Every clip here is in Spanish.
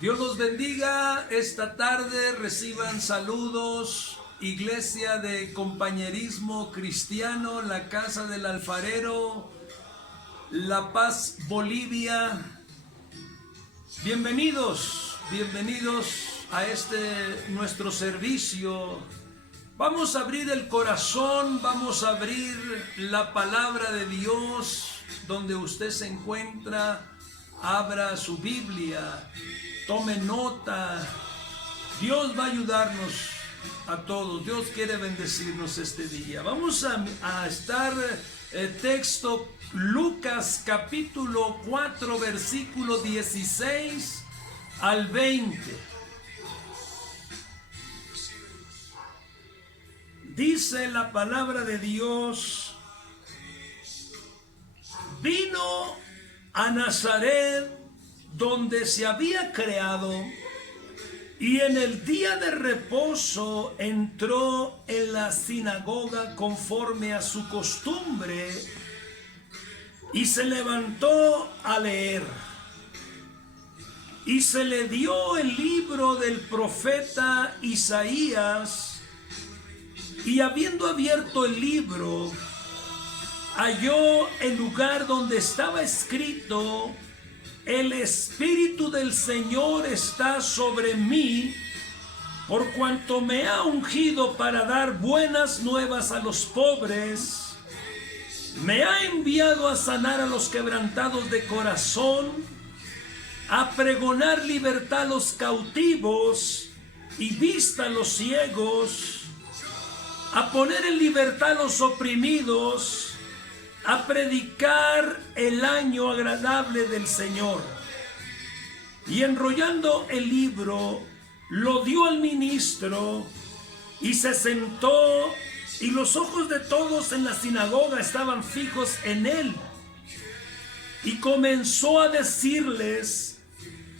Dios los bendiga. Esta tarde reciban saludos, Iglesia de Compañerismo Cristiano, la Casa del Alfarero, La Paz, Bolivia. Bienvenidos a este nuestro servicio. Vamos a abrir el corazón, vamos a abrir la palabra de Dios donde usted se encuentra. Abra su Biblia, tome nota. Dios va a ayudarnos a todos. Dios quiere bendecirnos este día. Vamos a estar texto Lucas capítulo 4 versículo 16 al 20. Dice la palabra de Dios: vino a Nazaret, donde se había criado, y en el día de reposo entró en la sinagoga conforme a su costumbre, y se levantó a leer. Y se le dio el libro del profeta Isaías, y habiendo abierto el libro, halló el lugar donde estaba escrito: el Espíritu del Señor está sobre mí, por cuanto me ha ungido para dar buenas nuevas a los pobres, me ha enviado a sanar a los quebrantados de corazón, a pregonar libertad a los cautivos y vista a los ciegos, a poner en libertad a los oprimidos, a predicar el año agradable del Señor. Y enrollando el libro, lo dio al ministro y se sentó, y los ojos de todos en la sinagoga estaban fijos en él. Y comenzó a decirles: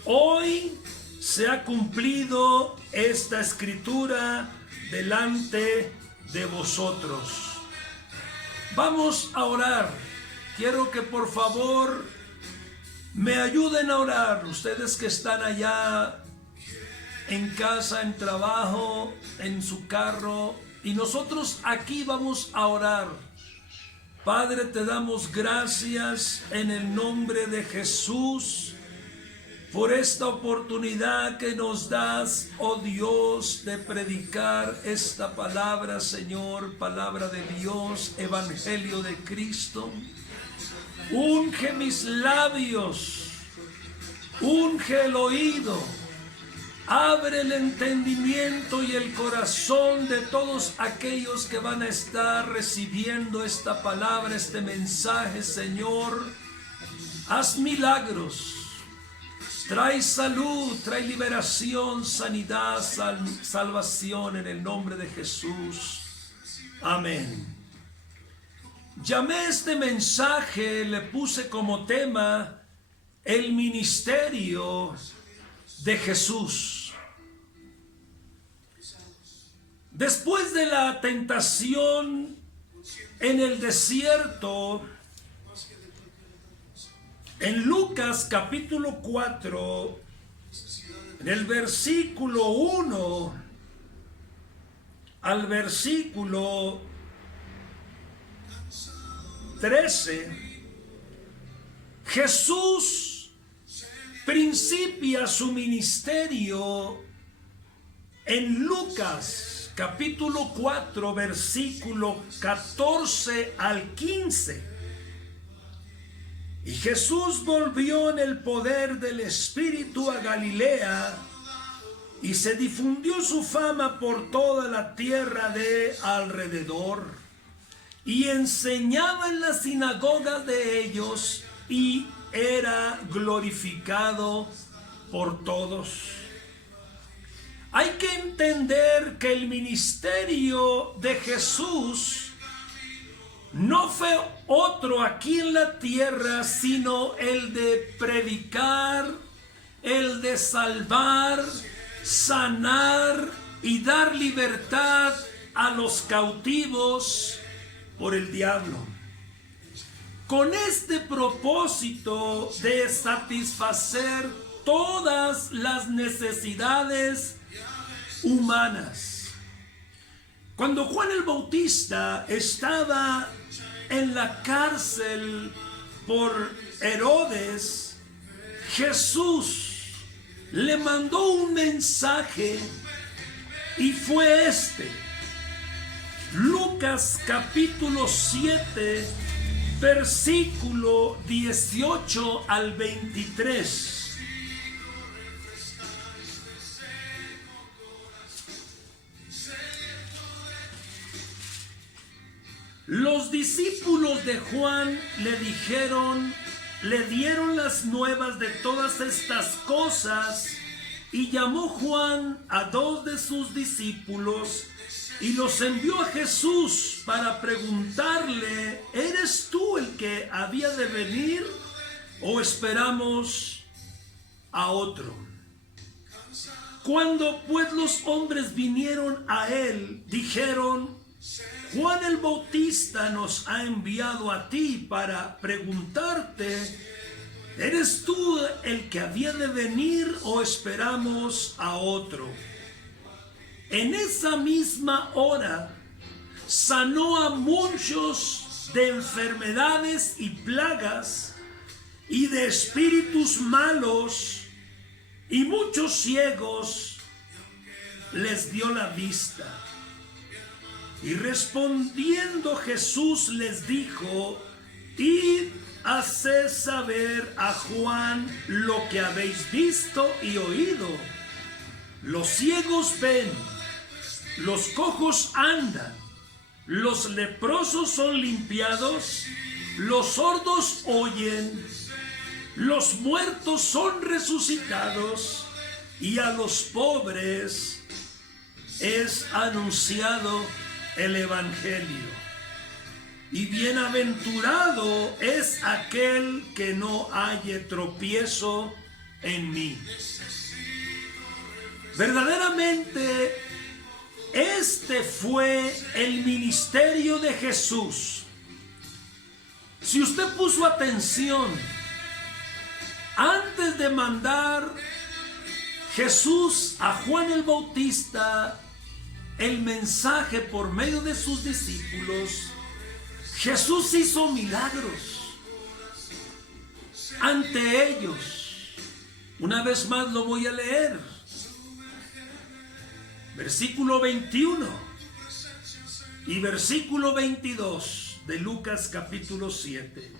hoy se ha cumplido esta escritura delante de vosotros. Vamos a orar. Quiero que por favor me ayuden a orar. Ustedes que están allá en casa, en trabajo, en su carro, y nosotros aquí vamos a orar. Padre, te damos gracias en el nombre de Jesús por esta oportunidad que nos das, oh Dios, de predicar esta palabra, Señor, palabra de Dios, evangelio de Cristo. Unge mis labios, unge el oído, abre el entendimiento y el corazón de todos aquellos que van a estar recibiendo esta palabra, este mensaje, Señor. Haz milagros. Trae salud, trae liberación, sanidad, salvación en el nombre de Jesús. Amén. Llamé este mensaje, le puse como tema el ministerio de Jesús. Después de la tentación en el desierto, en Lucas capítulo 4, en el versículo 1 al versículo 13, Jesús principia su ministerio en Lucas capítulo 4, versículo 14 al 15. Y Jesús volvió en el poder del Espíritu a Galilea, y se difundió su fama por toda la tierra de alrededor, y enseñaba en las sinagogas de ellos, y era glorificado por todos. Hay que entender que el ministerio de Jesús no fue otro aquí en la tierra, sino el de predicar, el de salvar, sanar y dar libertad a los cautivos por el diablo. Con este propósito de satisfacer todas las necesidades humanas. Cuando Juan el Bautista estaba en la cárcel por Herodes, Jesús le mandó un mensaje y fue este. Lucas capítulo 7, versículo 18 al 23. Los discípulos de Juan le dieron las nuevas de todas estas cosas, y llamó Juan a 2 de sus discípulos y los envió a Jesús para preguntarle: ¿eres tú el que había de venir o esperamos a otro? Cuando pues los hombres vinieron a él, dijeron: Juan el Bautista nos ha enviado a ti para preguntarte: ¿eres tú el que había de venir o esperamos a otro? En esa misma hora sanó a muchos de enfermedades y plagas y de espíritus malos, y muchos ciegos les dio la vista. Y respondiendo Jesús les dijo: id, haced saber a Juan lo que habéis visto y oído. Los ciegos ven, los cojos andan, los leprosos son limpiados, los sordos oyen, los muertos son resucitados, y a los pobres es anunciado el Evangelio. Y bienaventurado es aquel que no halle tropiezo en mí. Verdaderamente, este fue el ministerio de Jesús. Si usted puso atención, antes de mandar Jesús a Juan el Bautista el mensaje por medio de sus discípulos, Jesús hizo milagros ante ellos. Una vez más lo voy a leer. Versículo 21 y versículo 22 de Lucas capítulo 7.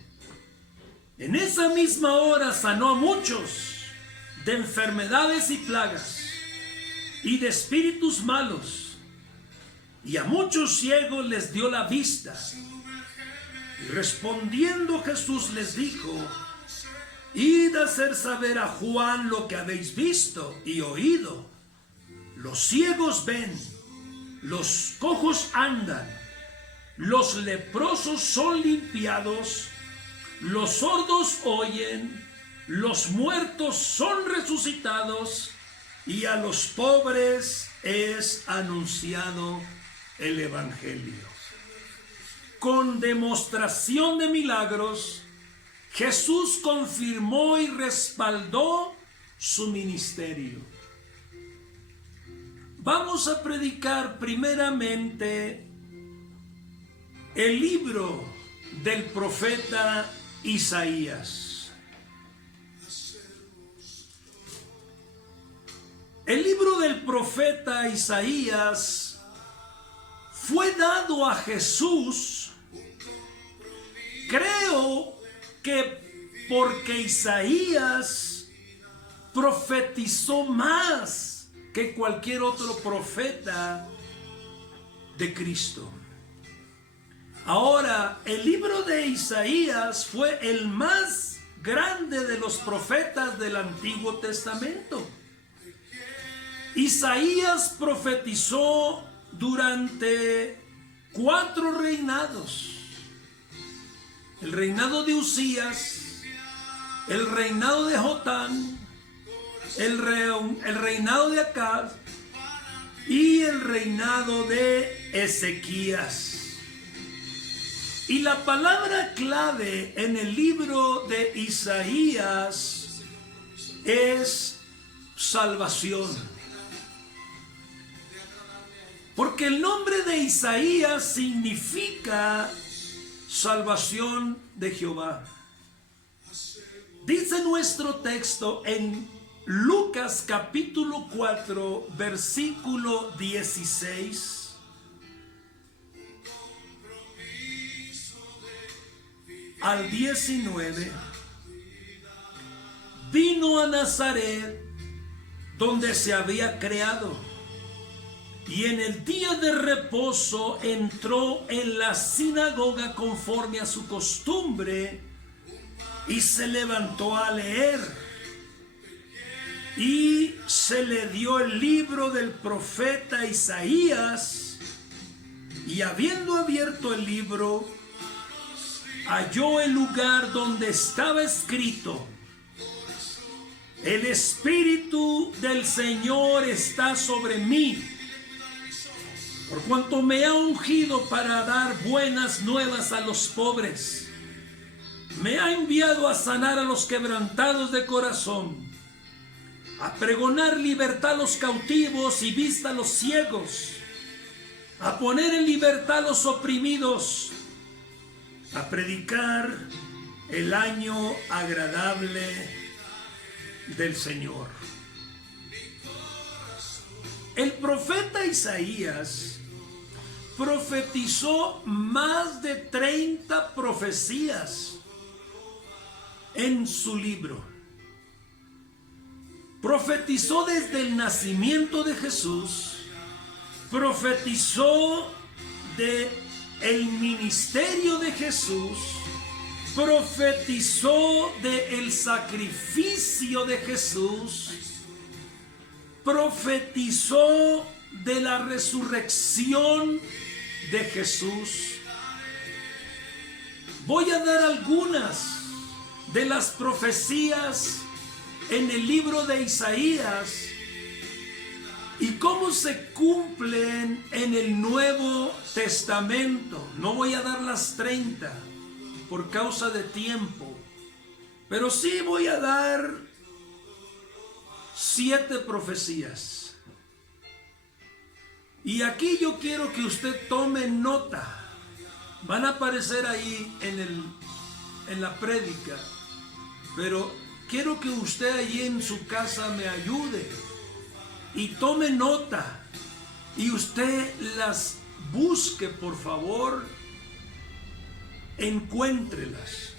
En esa misma hora sanó a muchos de enfermedades y plagas y de espíritus malos, y a muchos ciegos les dio la vista. Y respondiendo Jesús les dijo: id a hacer saber a Juan lo que habéis visto y oído. Los ciegos ven, los cojos andan, los leprosos son limpiados, los sordos oyen, los muertos son resucitados, y a los pobres es anunciado el Evangelio. Con demostración de milagros, Jesús confirmó y respaldó su ministerio. Vamos a predicar primeramente el libro del profeta Isaías. El libro del profeta Isaías fue dado a Jesús, creo que porque Isaías profetizó más que cualquier otro profeta de Cristo. Ahora, el libro de Isaías fue el más grande de los profetas del Antiguo Testamento. Isaías profetizó durante 4 reinados: el reinado de Usías, el reinado de Jotán, el reinado de Acaz y el reinado de Ezequías. Y la palabra clave en el libro de Isaías es salvación. Porque el nombre de Isaías significa salvación de Jehová. Dice nuestro texto en Lucas capítulo 4, versículo 16. Al 19, vino a Nazaret, donde se había criado, y en el día de reposo entró en la sinagoga conforme a su costumbre, y se levantó a leer. Y se le dio el libro del profeta Isaías, y habiendo abierto el libro, halló el lugar donde estaba escrito: el Espíritu del Señor está sobre mí, por cuanto me ha ungido para dar buenas nuevas a los pobres. Me ha enviado a sanar a los quebrantados de corazón, a pregonar libertad a los cautivos y vista a los ciegos, a poner en libertad a los oprimidos, a predicar el año agradable del Señor. El profeta Isaías profetizó más de 30 profecías en su libro. Profetizó desde el nacimiento de Jesús, profetizó de el ministerio de Jesús, profetizó de el sacrificio de Jesús, profetizó de la resurrección de Jesús. Voy a dar algunas de las profecías en el libro de Isaías y cómo se cumplen en el Nuevo Testamento. No voy a dar las 30 por causa de tiempo, pero sí voy a dar 7 profecías. Y aquí yo quiero que usted tome nota. Van a aparecer ahí en la prédica, pero quiero que usted allí en su casa me ayude y tome nota y usted las busque, por favor, encuéntrelas.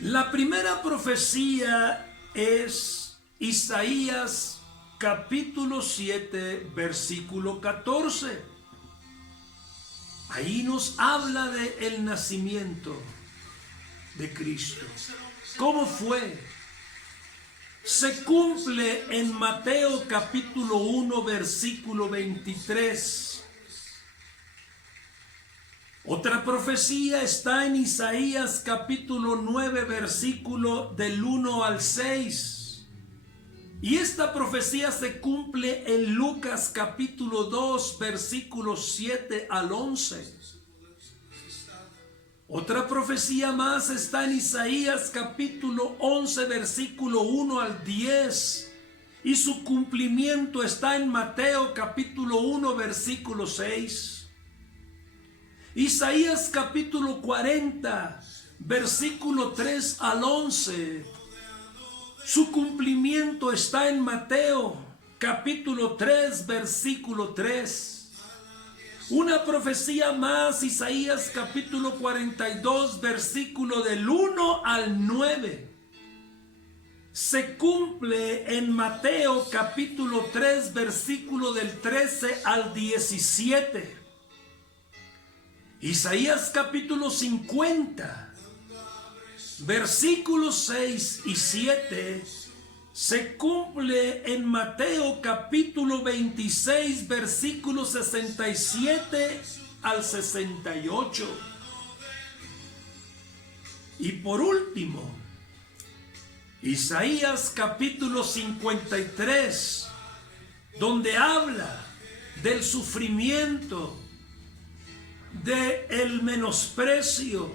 La primera profecía es Isaías capítulo 7, versículo 14. Ahí nos habla de el nacimiento de Cristo. ¿Cómo fue? Se cumple en Mateo capítulo 1, versículo 23. Otra profecía está en Isaías capítulo 9, versículo del 1 al 6. Y esta profecía se cumple en Lucas capítulo 2, versículos 7 al 11. Otra profecía más está en Isaías capítulo 11, versículo 1 al 10. Y su cumplimiento está en Mateo capítulo 1, versículo 6. Isaías capítulo 40, versículo 3 al 11. Su cumplimiento está en Mateo capítulo 3, versículo 3. Una profecía más, Isaías capítulo 42, versículo del 1 al 9. Se cumple en Mateo capítulo 3, versículo del 13 al 17. Isaías capítulo 50, versículos 6 y 7, se cumple en Mateo capítulo 26, versículos 67 al 68. Y por último, Isaías capítulo 53, donde habla del sufrimiento, del menosprecio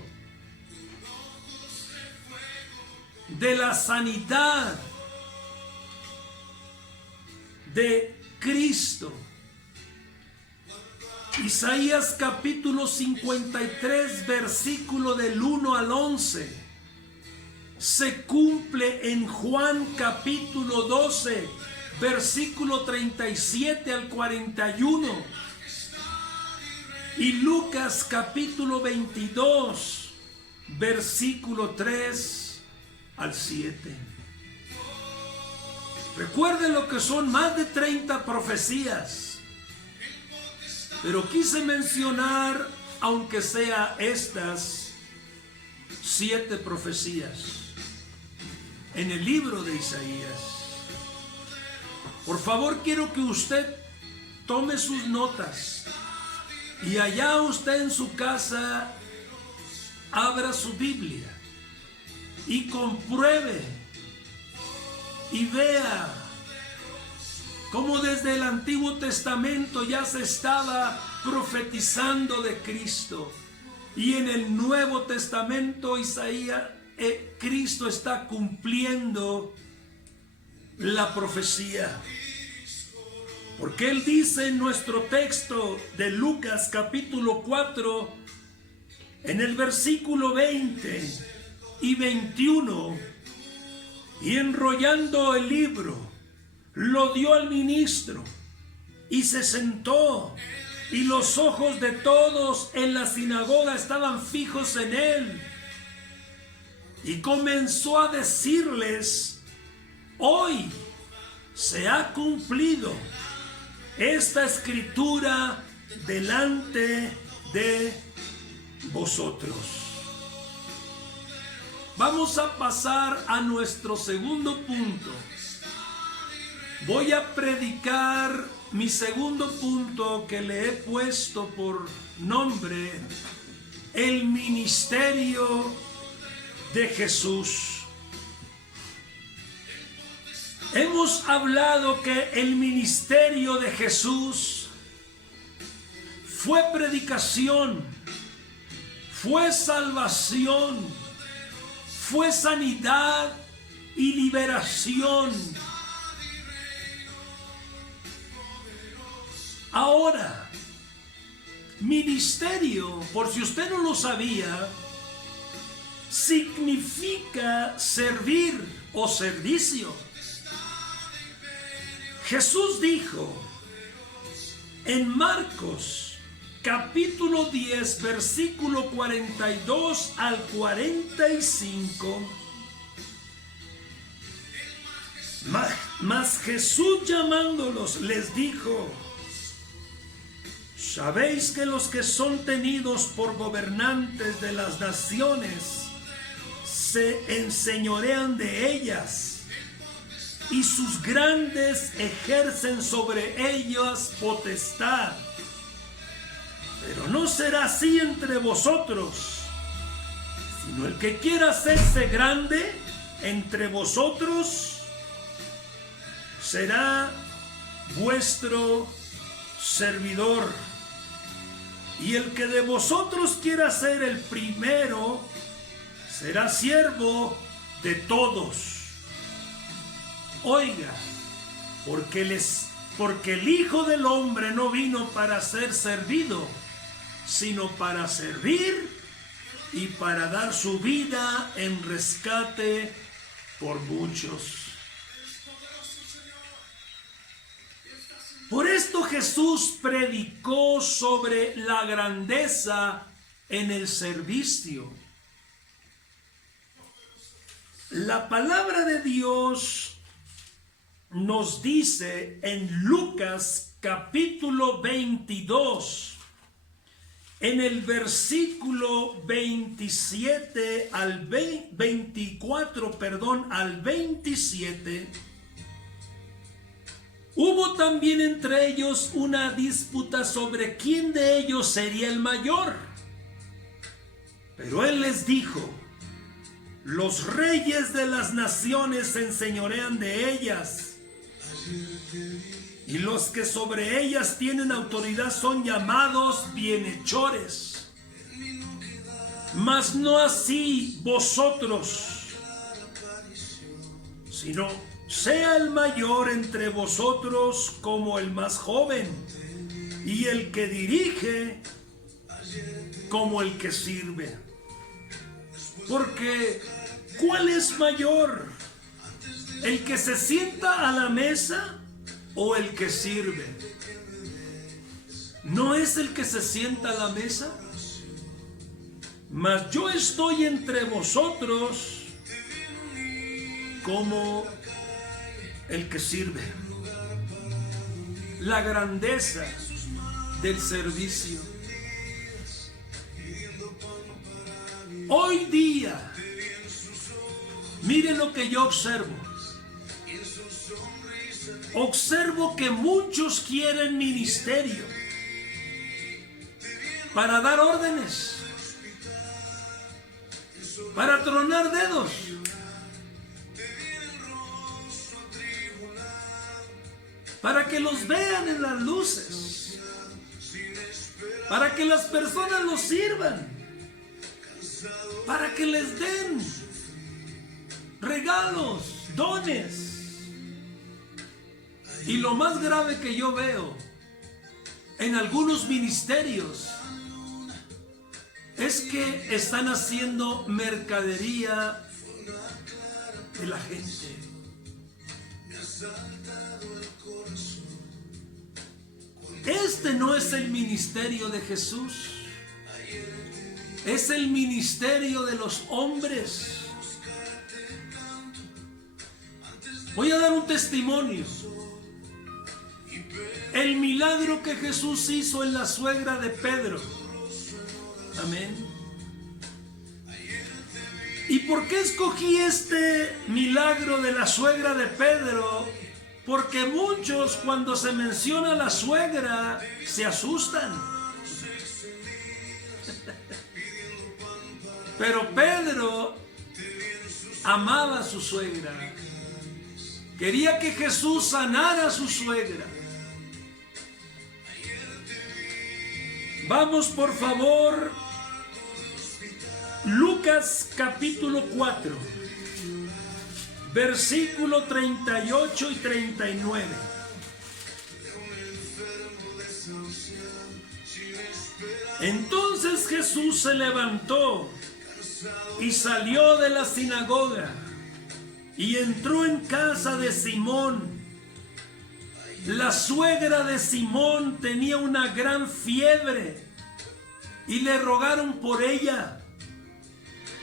de la sanidad de Cristo. Isaías capítulo 53, versículo del 1 al 11, se cumple en Juan capítulo 12, versículo 37 al 41, y Lucas capítulo 22, versículo 3 al 7. Recuerden lo que son más de 30 profecías, pero quise mencionar, aunque sea estas 7 profecías en el libro de Isaías. Por favor, quiero que usted tome sus notas y allá usted en su casa abra su Biblia y compruebe y vea cómo desde el Antiguo Testamento ya se estaba profetizando de Cristo, y en el Nuevo Testamento Cristo está cumpliendo la profecía, porque Él dice en nuestro texto de Lucas capítulo 4, en el versículo 20 y 21, y enrollando el libro, lo dio al ministro y se sentó, y los ojos de todos en la sinagoga estaban fijos en él, y comenzó a decirles: hoy se ha cumplido esta escritura delante de vosotros. Vamos a pasar a nuestro segundo punto. Voy a predicar mi segundo punto, que le he puesto por nombre el ministerio de Jesús. Hemos hablado que el ministerio de Jesús fue predicación, fue salvación, fue sanidad y liberación. Ahora, ministerio, por si usted no lo sabía, significa servir o servicio. Jesús dijo en Marcos capítulo 10, versículo 42 al 45, mas Jesús llamándolos les dijo: sabéis que los que son tenidos por gobernantes de las naciones se enseñorean de ellas, y sus grandes ejercen sobre ellas potestad. Pero no será así entre vosotros, sino el que quiera hacerse grande entre vosotros será vuestro servidor. Y el que de vosotros quiera ser el primero será siervo de todos. Oiga, porque el Hijo del Hombre no vino para ser servido, sino para servir y para dar su vida en rescate por muchos. Por esto Jesús predicó sobre la grandeza en el servicio. La palabra de Dios nos dice en Lucas capítulo 22, en el versículo 27 al 24, al 27, hubo también entre ellos una disputa sobre quién de ellos sería el mayor. Pero él les dijo: los reyes de las naciones se enseñorean de ellas, y los que sobre ellas tienen autoridad son llamados bienhechores. Mas no así vosotros, sino sea el mayor entre vosotros como el más joven, y el que dirige como el que sirve. Porque, ¿cuál es mayor? ¿El que se sienta a la mesa o el que sirve? ¿No es el que se sienta a la mesa? Mas yo estoy entre vosotros como el que sirve. La grandeza del servicio. Hoy día, miren lo que yo observo. Observo que muchos quieren ministerio para dar órdenes, para tronar dedos, para que los vean en las luces, para que las personas los sirvan, para que les den regalos, dones. Y lo más grave que yo veo en algunos ministerios es que están haciendo mercadería de la gente. Este no es el ministerio de Jesús. Es el ministerio de los hombres. Voy a dar un testimonio. El milagro que Jesús hizo en la suegra de Pedro. Amén. ¿Y por qué escogí este milagro de la suegra de Pedro? Porque muchos, cuando se menciona la suegra, se asustan. Pero Pedro amaba a su suegra. Quería que Jesús sanara a su suegra. Vamos, por favor, Lucas capítulo 4, versículo 38 y 39. Entonces Jesús se levantó y salió de la sinagoga y entró en casa de Simón. La suegra de Simón tenía una gran fiebre y le rogaron por ella,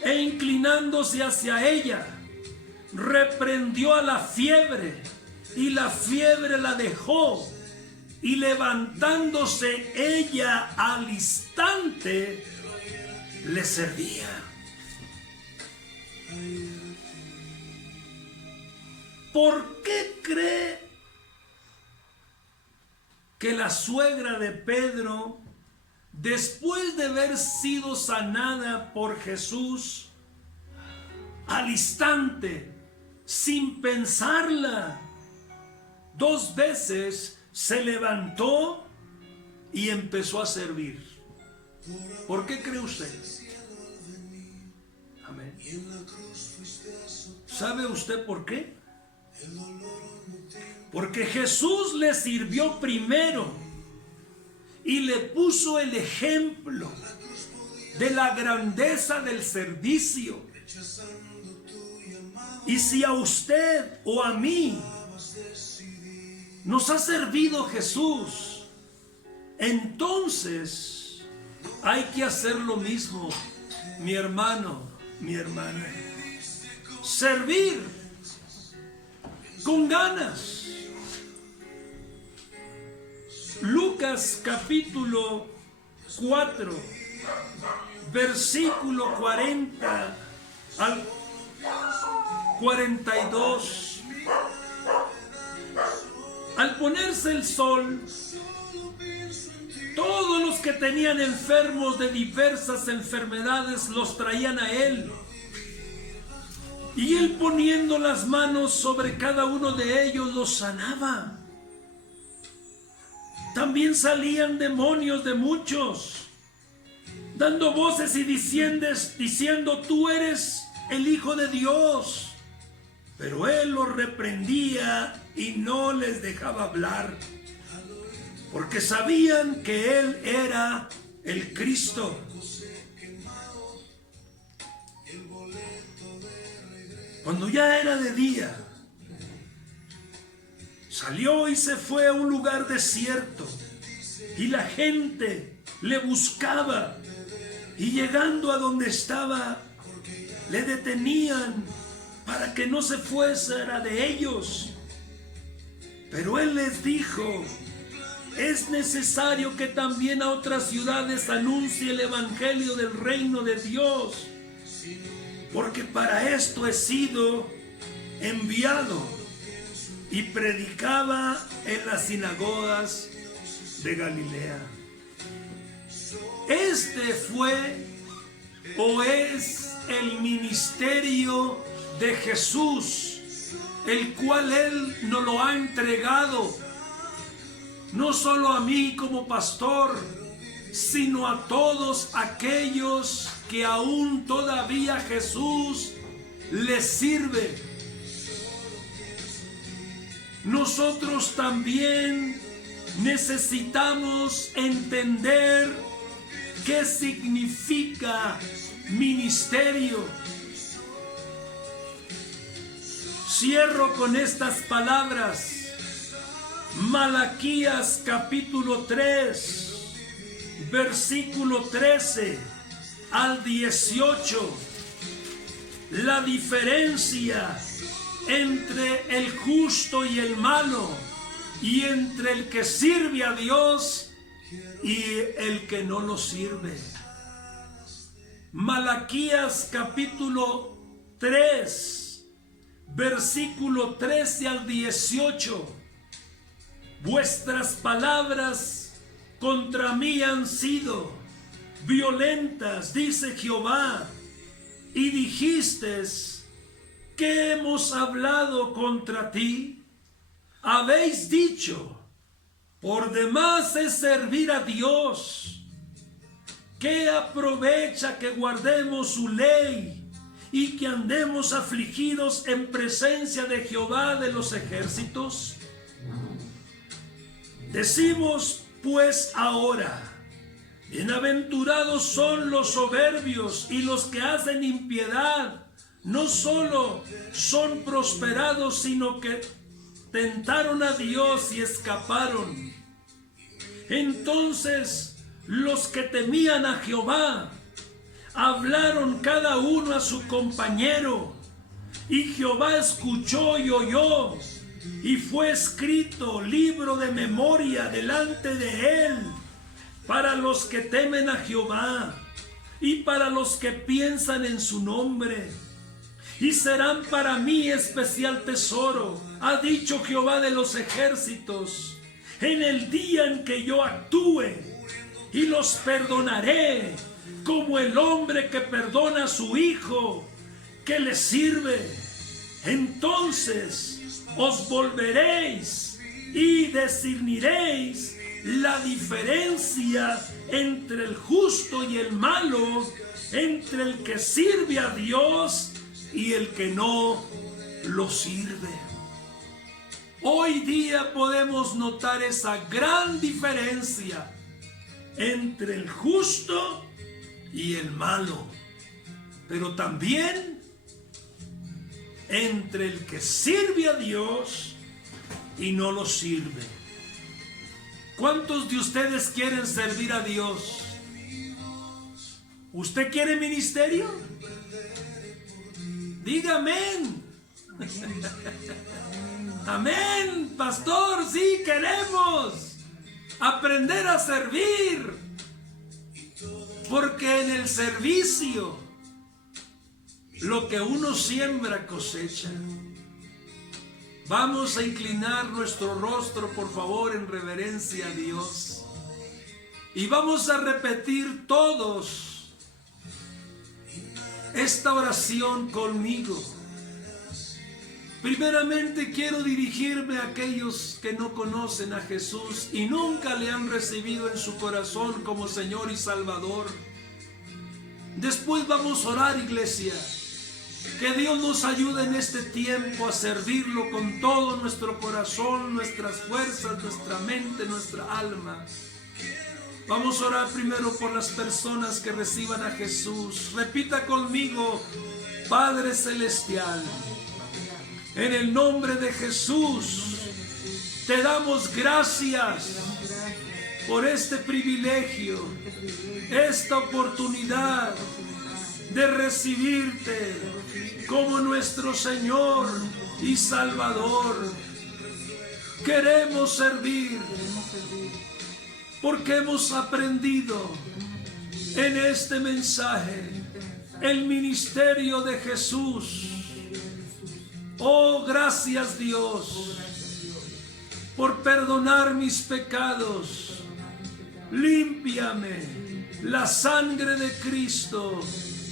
e inclinándose hacia ella, reprendió a la fiebre, y la fiebre la dejó, y levantándose ella al instante, le servía. ¿Por qué cree que la suegra de Pedro, después de haber sido sanada por Jesús, al instante, sin pensarla, 2 veces se levantó y empezó a servir? ¿Por qué cree usted? Amén. ¿Sabe usted por qué? Porque Jesús le sirvió primero y le puso el ejemplo de la grandeza del servicio. Y si a usted o a mí nos ha servido Jesús, entonces hay que hacer lo mismo, mi hermano, mi hermana. Servir con ganas. Lucas capítulo 4, versículo 40 al 42. Al ponerse el sol, todos los que tenían enfermos de diversas enfermedades los traían a él. Y él, poniendo las manos sobre cada uno de ellos, los sanaba. También salían demonios de muchos, dando voces y diciendo: tú eres el Hijo de Dios. Pero él los reprendía y no les dejaba hablar, porque sabían que él era el Cristo. Cuando ya era de día, salió y se fue a un lugar desierto, y la gente le buscaba, y llegando a donde estaba, le detenían para que no se fuera de ellos. Pero él les dijo: es necesario que también a otras ciudades anuncie el evangelio del reino de Dios, porque para esto he sido enviado. Y predicaba en las sinagogas de Galilea. Este fue o es el ministerio de Jesús, el cual Él nos lo ha entregado, no solo a mí como pastor, sino a todos aquellos que aún todavía Jesús les sirve. Nosotros también necesitamos entender qué significa ministerio. Cierro con estas palabras. Malaquías capítulo 3, versículo 13 al 18. La diferencia entre el justo y el malo, y entre el que sirve a Dios y el que no lo sirve. Malaquías capítulo 3, versículo 13 al 18. Vuestras palabras contra mí han sido violentas, dice Jehová, y dijisteis: ¿qué hemos hablado contra ti? Habéis dicho: por demás es servir a Dios. ¿Qué aprovecha que guardemos su ley y que andemos afligidos en presencia de Jehová de los ejércitos? Decimos pues ahora: bienaventurados son los soberbios y los que hacen impiedad. No solo son prosperados, sino que tentaron a Dios y escaparon. Entonces los que temían a Jehová hablaron cada uno a su compañero, y Jehová escuchó y oyó, y fue escrito libro de memoria delante de él para los que temen a Jehová y para los que piensan en su nombre. Y serán para mí especial tesoro, ha dicho Jehová de los ejércitos, en el día en que yo actúe, y los perdonaré como el hombre que perdona a su hijo que le sirve. Entonces os volveréis y discerniréis la diferencia entre el justo y el malo, entre el que sirve a Dios y el que no lo sirve. Hoy día podemos notar esa gran diferencia entre el justo y el malo, pero también entre el que sirve a Dios y no lo sirve. ¿Cuántos de ustedes quieren servir a Dios? ¿Usted quiere ministerio? Diga amén. Amén, pastor, sí queremos aprender a servir, porque en el servicio lo que uno siembra cosecha. Vamos a inclinar nuestro rostro, por favor, en reverencia a Dios, y vamos a repetir todos esta oración conmigo. Primeramente quiero dirigirme a aquellos que no conocen a Jesús y nunca le han recibido en su corazón como Señor y Salvador. Después vamos a orar, iglesia, Que Dios nos ayude en este tiempo a servirlo con todo nuestro corazón, nuestras fuerzas, nuestra mente, nuestra alma. Vamos a orar primero por las personas que reciban a Jesús. Repita conmigo: Padre Celestial, en el nombre de Jesús, te damos gracias por este privilegio, esta oportunidad de recibirte como nuestro Señor y Salvador. Queremos servir porque hemos aprendido en este mensaje el ministerio de Jesús. Oh, gracias Dios por perdonar mis pecados. Límpiame. La sangre de Cristo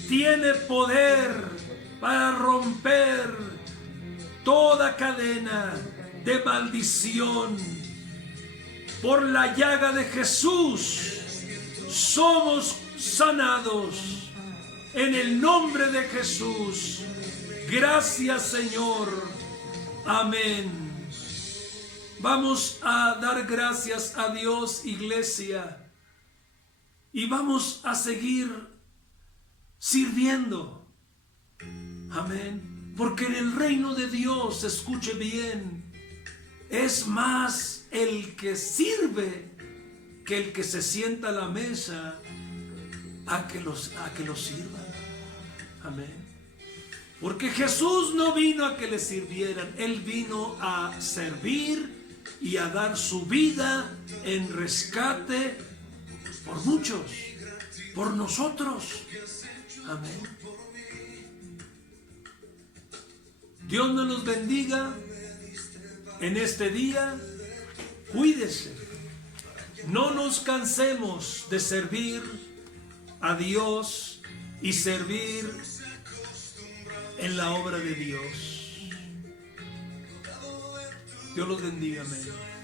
tiene poder para romper toda cadena de maldición. Por la llaga de Jesús somos sanados. En el nombre de Jesús. Gracias, Señor. Amén. Vamos a dar gracias a Dios, iglesia. Y vamos a seguir sirviendo. Amén. Porque en el reino de Dios, escuche bien, es más el que sirve que el que se sienta a la mesa a que los sirvan. Amén. Porque Jesús no vino a que le sirvieran, Él vino a servir y a dar su vida en rescate por muchos, por nosotros. Amén. Dios nos los bendiga en este día. Cuídese. No nos cansemos de servir a Dios y servir en la obra de Dios. Dios los bendiga. Amén.